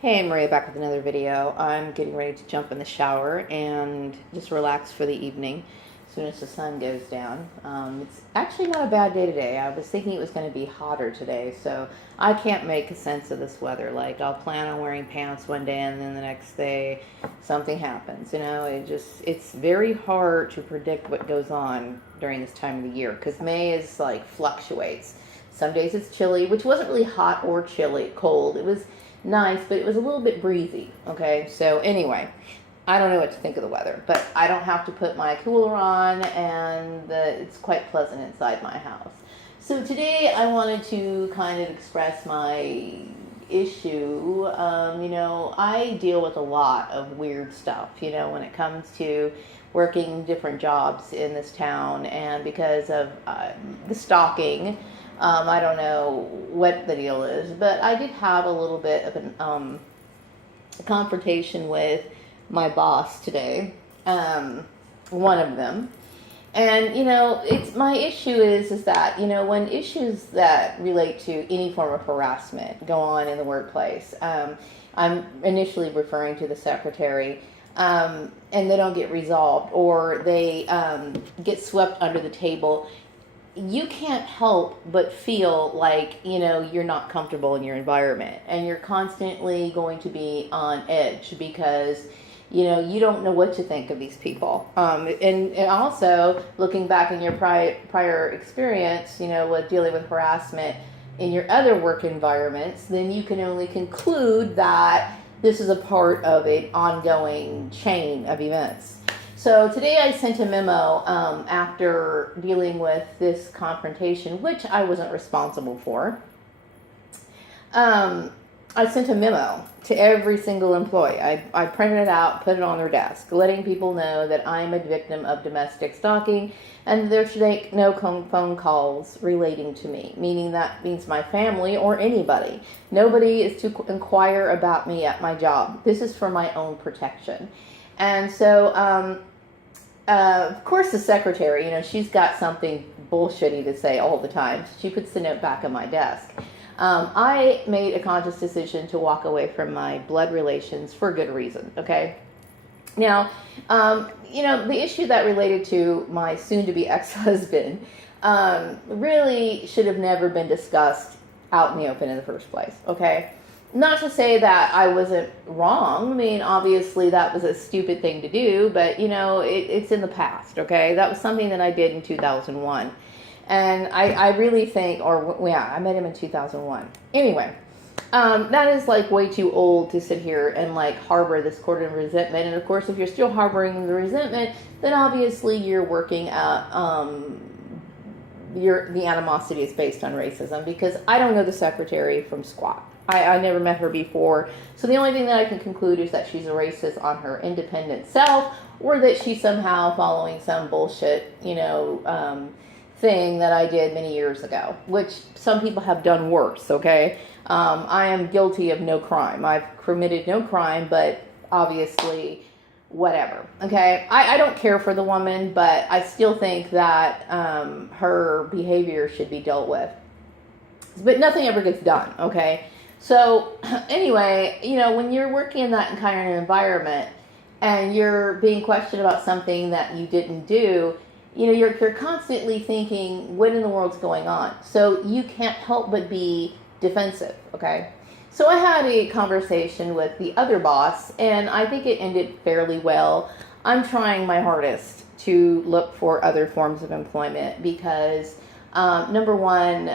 Hey, Maria, back with another video. I'm getting ready to jump in the shower and just relax for the evening as soon as the sun goes down. It's actually not a bad day today. I was thinking it was going to be hotter today, so I can't make sense of this weather. Like, I'll plan on wearing pants one day and then the next day something happens. It's very hard to predict what goes on during this time of the year because May is like fluctuates. Some days it's chilly, which wasn't really hot or chilly, cold. It was nice, but it was a little bit breezy. Okay, so anyway, I don't know what to think of the weather, but I don't have to put my cooler on, and it's quite pleasant inside my house. So today I wanted to kind of express my issue. I deal with a lot of weird stuff, when it comes to working different jobs in this town, and because of the stalking, I don't know what the deal is, but I did have a little bit of a confrontation with my boss today, one of them. And, it's my issue is that, when issues that relate to any form of harassment go on in the workplace, I'm initially referring to the secretary, and they don't get resolved, or they get swept under the table. You can't help but feel like, you're not comfortable in your environment, and you're constantly going to be on edge because, you don't know what to think of these people. And also, looking back in your prior experience, with dealing with harassment in your other work environments, then you can only conclude that this is a part of an ongoing chain of events. So today I sent a memo after dealing with this confrontation, which I wasn't responsible for. I sent a memo to every single employee. I printed it out, put it on their desk, letting people know that I'm a victim of domestic stalking and there should be no phone calls relating to me, meaning that means my family or anybody. Nobody is to inquire about me at my job. This is for my own protection. And so, of course, the secretary, she's got something bullshitty to say all the time. She puts the note back on my desk. I made a conscious decision to walk away from my blood relations for good reason, okay? Now, the issue that related to my soon-to-be ex-husband really should have never been discussed out in the open in the first place, okay? Not to say that I wasn't wrong. I mean, obviously that was a stupid thing to do, but, it's in the past, okay? That was something that I did in 2001. And I really think, I met him in 2001. Anyway, that is like way too old to sit here and like harbor this sort of resentment. And of course, if you're still harboring the resentment, then obviously you're working at, the animosity is based on racism, because I don't know the secretary from squat. I never met her before. So the only thing that I can conclude is that she's a racist on her independent self, or that she's somehow following some bullshit, thing that I did many years ago, which some people have done worse, okay? I am guilty of no crime. I've committed no crime, but obviously, whatever, okay? I don't care for the woman, but I still think that her behavior should be dealt with. But nothing ever gets done, okay? So anyway, when you're working in that kind of environment and you're being questioned about something that you didn't do, you're constantly thinking, what in the world's going on? So you can't help but be defensive, okay? So I had a conversation with the other boss, and I think it ended fairly well. I'm trying my hardest to look for other forms of employment because, number one,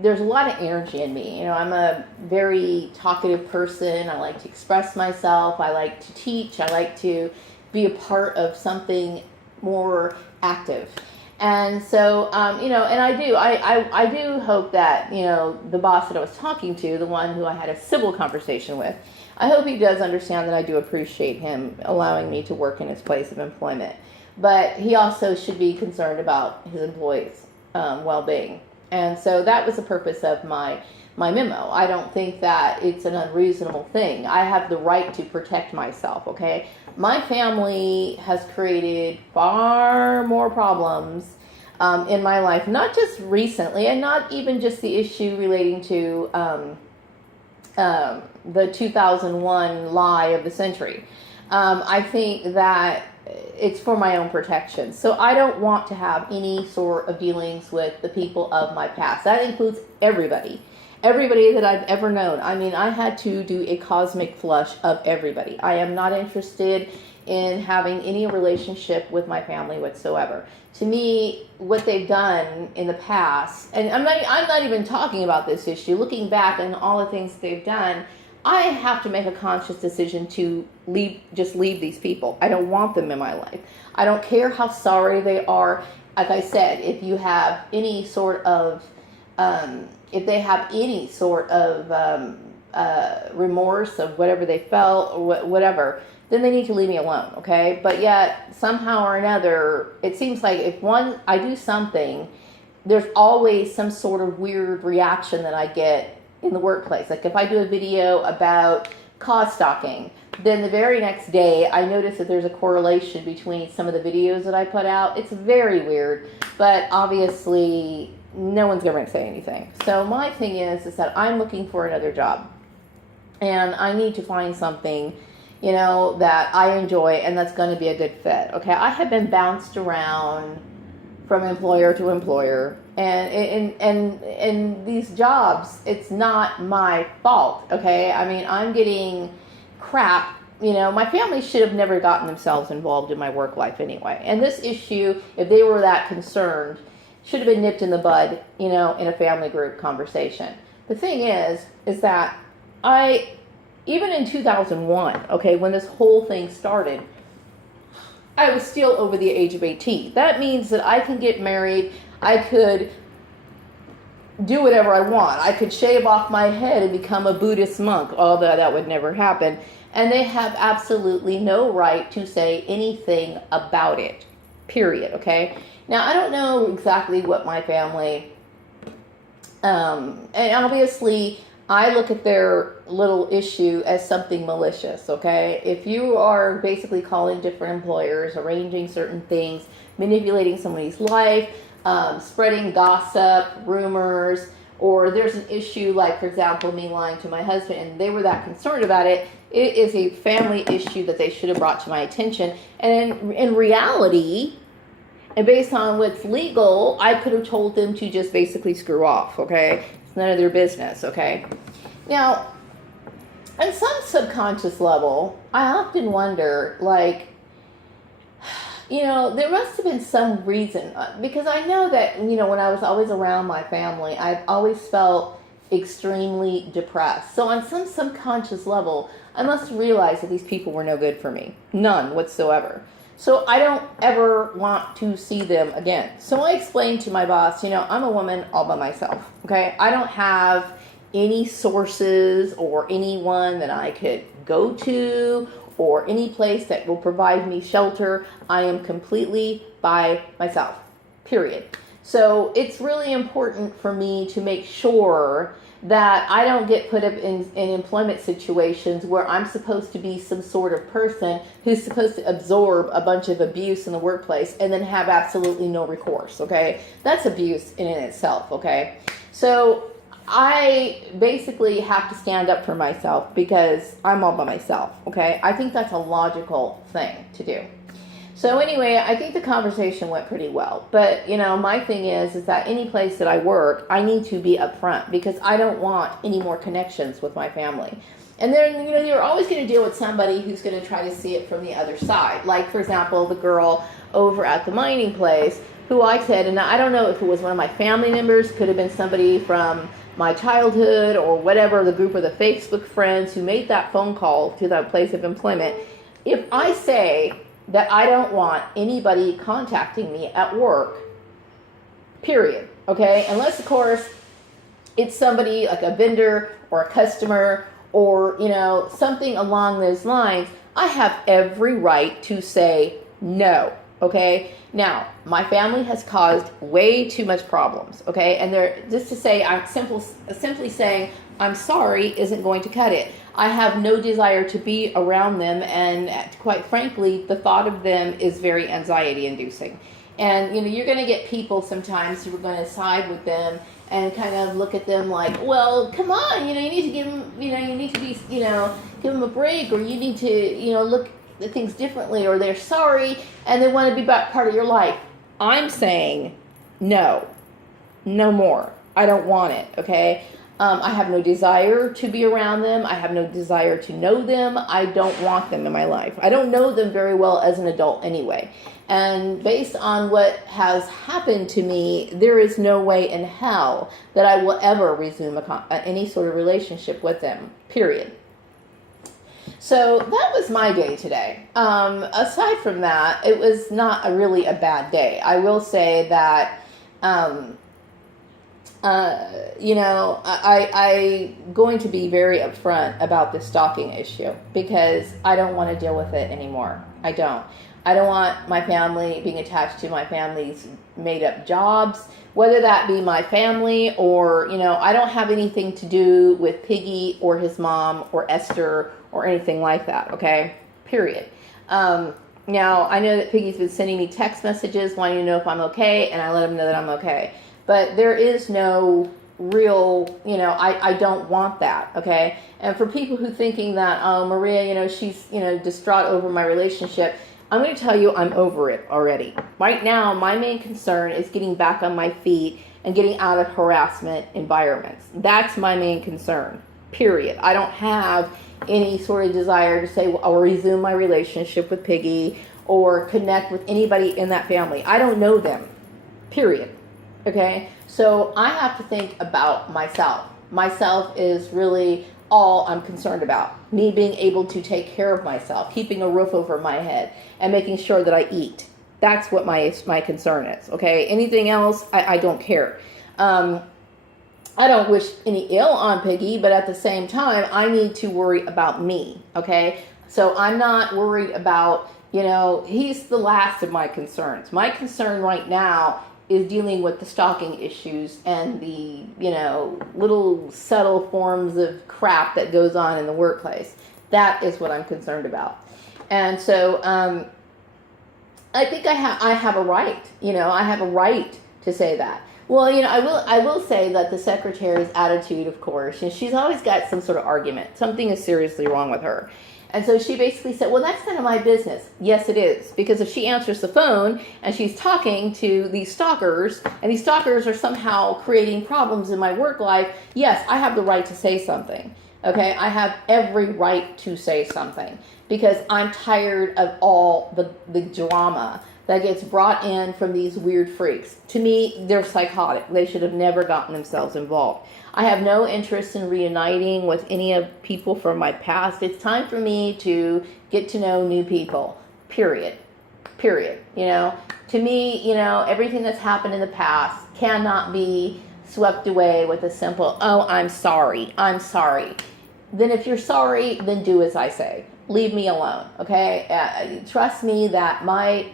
there's a lot of energy in me. I'm a very talkative person. I like to express myself. I like to teach. I like to be a part of something more active. And so, and I do hope that, the boss that I was talking to, the one who I had a civil conversation with, I hope he does understand that I do appreciate him allowing me to work in his place of employment. But he also should be concerned about his employees' well-being. And so that was the purpose of my memo. I don't think that it's an unreasonable thing. I have the right to protect myself, okay? My family has created far more problems in my life, not just recently, and not even just the issue relating to the 2001 lie of the century. I think that it's for my own protection. So I don't want to have any sort of dealings with the people of my past. That includes everybody. Everybody that I've ever known. I mean, I had to do a cosmic flush of everybody. I am not interested in having any relationship with my family whatsoever. To me, what they've done in the past, and I'm not even talking about this issue, looking back on all the things they've done, I have to make a conscious decision to just leave these people. I don't want them in my life. I don't care how sorry they are. Like I said, if you have any sort of, if they have any sort of remorse of whatever they felt or whatever, then they need to leave me alone, okay? But yet, somehow or another, it seems like if I do something, there's always some sort of weird reaction that I get in the workplace. Like if I do a video about cost stalking, then the very next day I notice that there's a correlation between some of the videos that I put out. It's very weird, but obviously no one's going to say anything. So my thing is that I'm looking for another job, and I need to find something, you know, that I enjoy and that's going to be a good fit. Okay, I have been bounced around from employer to employer, and these jobs, it's not my fault. Okay, I mean, I'm getting crap. You know, my family should have never gotten themselves involved in my work life anyway. And this issue, if they were that concerned, should have been nipped in the bud, you know, in a family group conversation. The thing is that even in 2001, okay, when this whole thing started, I was still over the age of 18. That means that I can get married, I could do whatever I want. I could shave off my head and become a Buddhist monk, although that would never happen. And they have absolutely no right to say anything about it, period, okay? Now, I don't know exactly what my family, and obviously, I look at their little issue as something malicious, okay? If you are basically calling different employers, arranging certain things, manipulating somebody's life, spreading gossip, rumors, or there's an issue like, for example, me lying to my husband, and they were that concerned about it, it is a family issue that they should have brought to my attention. And in reality, and based on what's legal, I could have told them to just basically screw off, okay? It's none of their business, okay? Now, on some subconscious level, I often wonder, like, you know, there must have been some reason, because I know that, you know, when I was always around my family, I've always felt extremely depressed. So on some subconscious level, I must realize that these people were no good for me. None whatsoever. So I don't ever want to see them again. So I explained to my boss, you know, I'm a woman all by myself, okay? I don't have any sources or anyone that I could go to or any place that will provide me shelter. I am completely by myself, period. So it's really important for me to make sure that I don't get put up in employment situations where I'm supposed to be some sort of person who's supposed to absorb a bunch of abuse in the workplace and then have absolutely no recourse, okay? That's abuse in itself, okay? So I basically have to stand up for myself because I'm all by myself, okay? I think that's a logical thing to do. So anyway, I think the conversation went pretty well. But, you know, my thing is that any place that I work, I need to be upfront because I don't want any more connections with my family. And then, you know, you're always going to deal with somebody who's going to try to see it from the other side. Like, for example, the girl over at the mining place who I said, and I don't know if it was one of my family members, could have been somebody from my childhood or whatever, the group of the Facebook friends who made that phone call to that place of employment. If I say that I don't want anybody contacting me at work, period, okay? Unless, of course, it's somebody like a vendor or a customer or, you know, something along those lines, I have every right to say no, okay? Now, my family has caused way too much problems, okay? And they're just to say I'm simply saying I'm sorry isn't going to cut it. I have no desire to be around them, and quite frankly, the thought of them is very anxiety-inducing. And, you're going to get people sometimes who are going to side with them and kind of look at them like, well, come on, you need to give them, you need to be, give them a break, or you need to, look at things differently, or they're sorry and they want to be back part of your life. I'm saying no more. I don't want it, okay? I have no desire to be around them. I have no desire to know them. I don't want them in my life. I don't know them very well as an adult anyway. And based on what has happened to me, there is no way in hell that I will ever resume any sort of relationship with them, period. So that was my day today. Aside from that, it was not really a bad day. I will say that, I'm going to be very upfront about the stalking issue because I don't want to deal with it anymore. I don't want my family being attached to my family's made-up jobs, whether that be my family or, I don't have anything to do with Piggy or his mom or Esther or anything like that, okay? Period. Now, I know that Piggy's been sending me text messages wanting to know if I'm okay, and I let him know that I'm okay. But there is no real, I don't want that, okay? And for people who thinking that, oh, Maria, she's, distraught over my relationship, I'm going to tell you I'm over it already. Right now, my main concern is getting back on my feet and getting out of harassment environments. That's my main concern, period. I don't have any sort of desire to say, well, I'll resume my relationship with Piggy or connect with anybody in that family. I don't know them, period. Okay, so I have to think about myself. Myself is really all I'm concerned about. Me being able to take care of myself, keeping a roof over my head, and making sure that I eat. That's what my concern is, okay? Anything else, I don't care. I don't wish any ill on Piggy, but at the same time, I need to worry about me, okay? So I'm not worried about, he's the last of my concerns. My concern right now is dealing with the stalking issues and the, little subtle forms of crap that goes on in the workplace. That is what I'm concerned about. And so I think I have a right, I have a right to say that. Well, I will say that the secretary's attitude, of course, and she's always got some sort of argument. Something is seriously wrong with her. And so she basically said, well, that's none of my business. Yes, it is. Because if she answers the phone and she's talking to these stalkers, and these stalkers are somehow creating problems in my work life, yes, I have the right to say something. Okay? I have every right to say something. Because I'm tired of all the drama that gets brought in from these weird freaks. To me, they're psychotic. They should have never gotten themselves involved. I have no interest in reuniting with any of people from my past. It's time for me to get to know new people. Period. To me, everything that's happened in the past cannot be swept away with a simple, oh, I'm sorry. Then if you're sorry, then do as I say. Leave me alone, okay? Trust me that my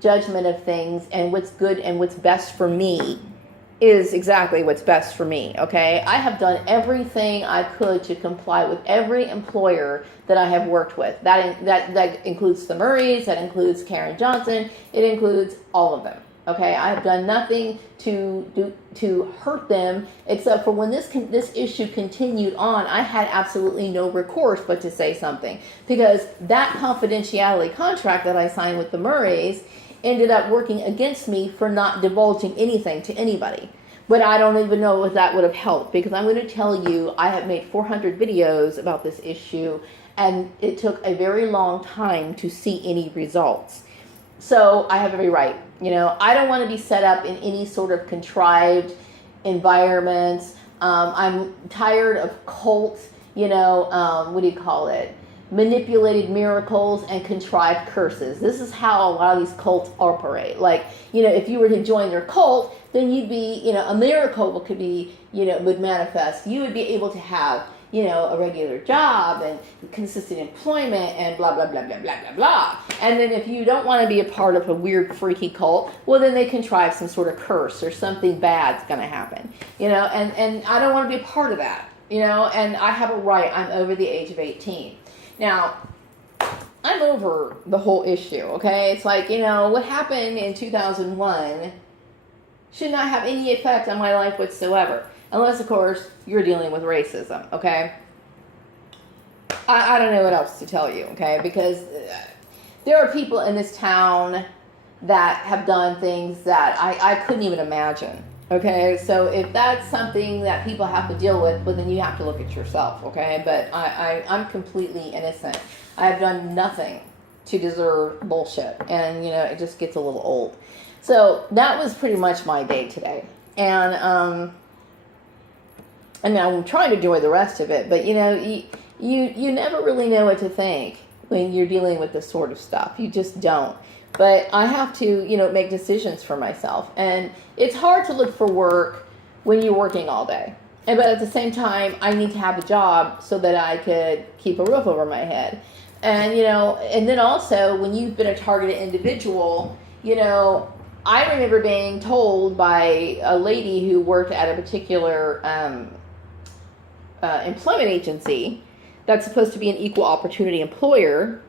judgment of things and what's good and what's best for me is exactly what's best for me, okay? I have done everything I could to comply with every employer that I have worked with. That includes the Murrays, that includes Karen Johnson, it includes all of them, okay? I have done nothing to hurt them except for when this issue continued on, I had absolutely no recourse but to say something, because that confidentiality contract that I signed with the Murrays ended up working against me for not divulging anything to anybody. But I don't even know if that would have helped, because I'm going to tell you, I have made 400 videos about this issue, and it took a very long time to see any results. So I have every right. I don't want to be set up in any sort of contrived environments. I'm tired of cults, manipulated miracles and contrived curses. This is how a lot of these cults operate. Like, if you were to join their cult, then you'd be, a miracle would manifest. You would be able to have, a regular job and consistent employment and blah, blah, blah, blah, blah, blah, blah. And then if you don't want to be a part of a weird, freaky cult, well, then they contrive some sort of curse or something bad's going to happen, and I don't want to be a part of that, and I have a right. I'm over the age of 18. Now, I I'm over the whole issue, okay? It's like, you know, what happened in 2001 should not have any effect on my life whatsoever. Unless, of course, you're dealing with racism, okay? I don't know what else to tell you, okay? Because there are people in this town that have done things that I couldn't even imagine, okay? So if that's something that people have to deal with, well, then you have to look at yourself, okay? But I'm completely innocent. I have done nothing to deserve bullshit. And, you know, it just gets a little old. So that was pretty much my day today. And, I mean, I'm trying to enjoy the rest of it, but, you know, you never really know what to think when you're dealing with this sort of stuff. You just don't. But I have to, you know, make decisions for myself. And it's hard to look for work when you're working all day. But at the same time, I need to have a job so that I could keep a roof over my head. And, you know, and then also when you've been a targeted individual, you know, I remember being told by a lady who worked at a particular employment agency that's supposed to be an equal opportunity employer,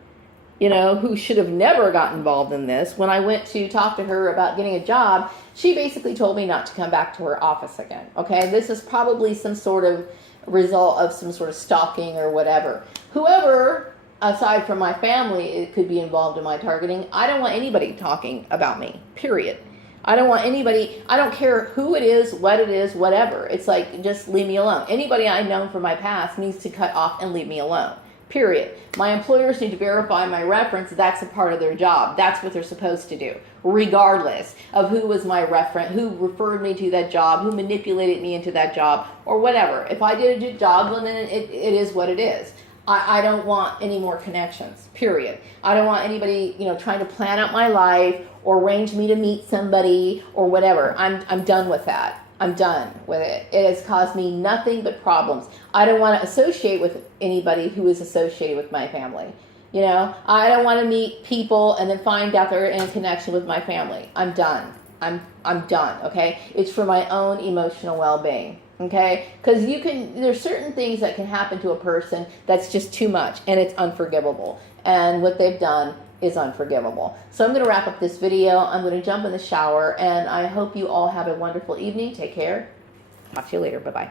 you know, who should have never got involved in this. When I went to talk to her about getting a job, she basically told me not to come back to her office again. Okay, this is probably some sort of result of some sort of stalking or whatever. Whoever, aside from my family, it could be involved in my targeting. I don't want anybody talking about me, period. I don't want anybody, I don't care who it is, whatever. It's like, just leave me alone. Anybody I've known from my past needs to cut off and leave me alone. Period. My employers need to verify my reference. That's a part of their job. That's what they're supposed to do, regardless of who was my reference, who referred me to that job, who manipulated me into that job, or whatever. If I did a good job, well, then it is what it is. I don't want any more connections, period. I don't want anybody, you know, trying to plan out my life or arrange me to meet somebody or whatever. I'm done with that. I'm done with it. It has caused me nothing but problems. I don't want to associate with anybody who is associated with my family. You know, I don't want to meet people and then find out they're in a connection with my family. I'm done. I'm done, okay? It's for my own emotional well-being, okay? Because there's certain things that can happen to a person that's just too much, and it's unforgivable. And what they've done is unforgivable. So I'm going to wrap up this video. I'm going to jump in the shower, and I hope you all have a wonderful evening. Take care. Talk to you later. Bye-bye.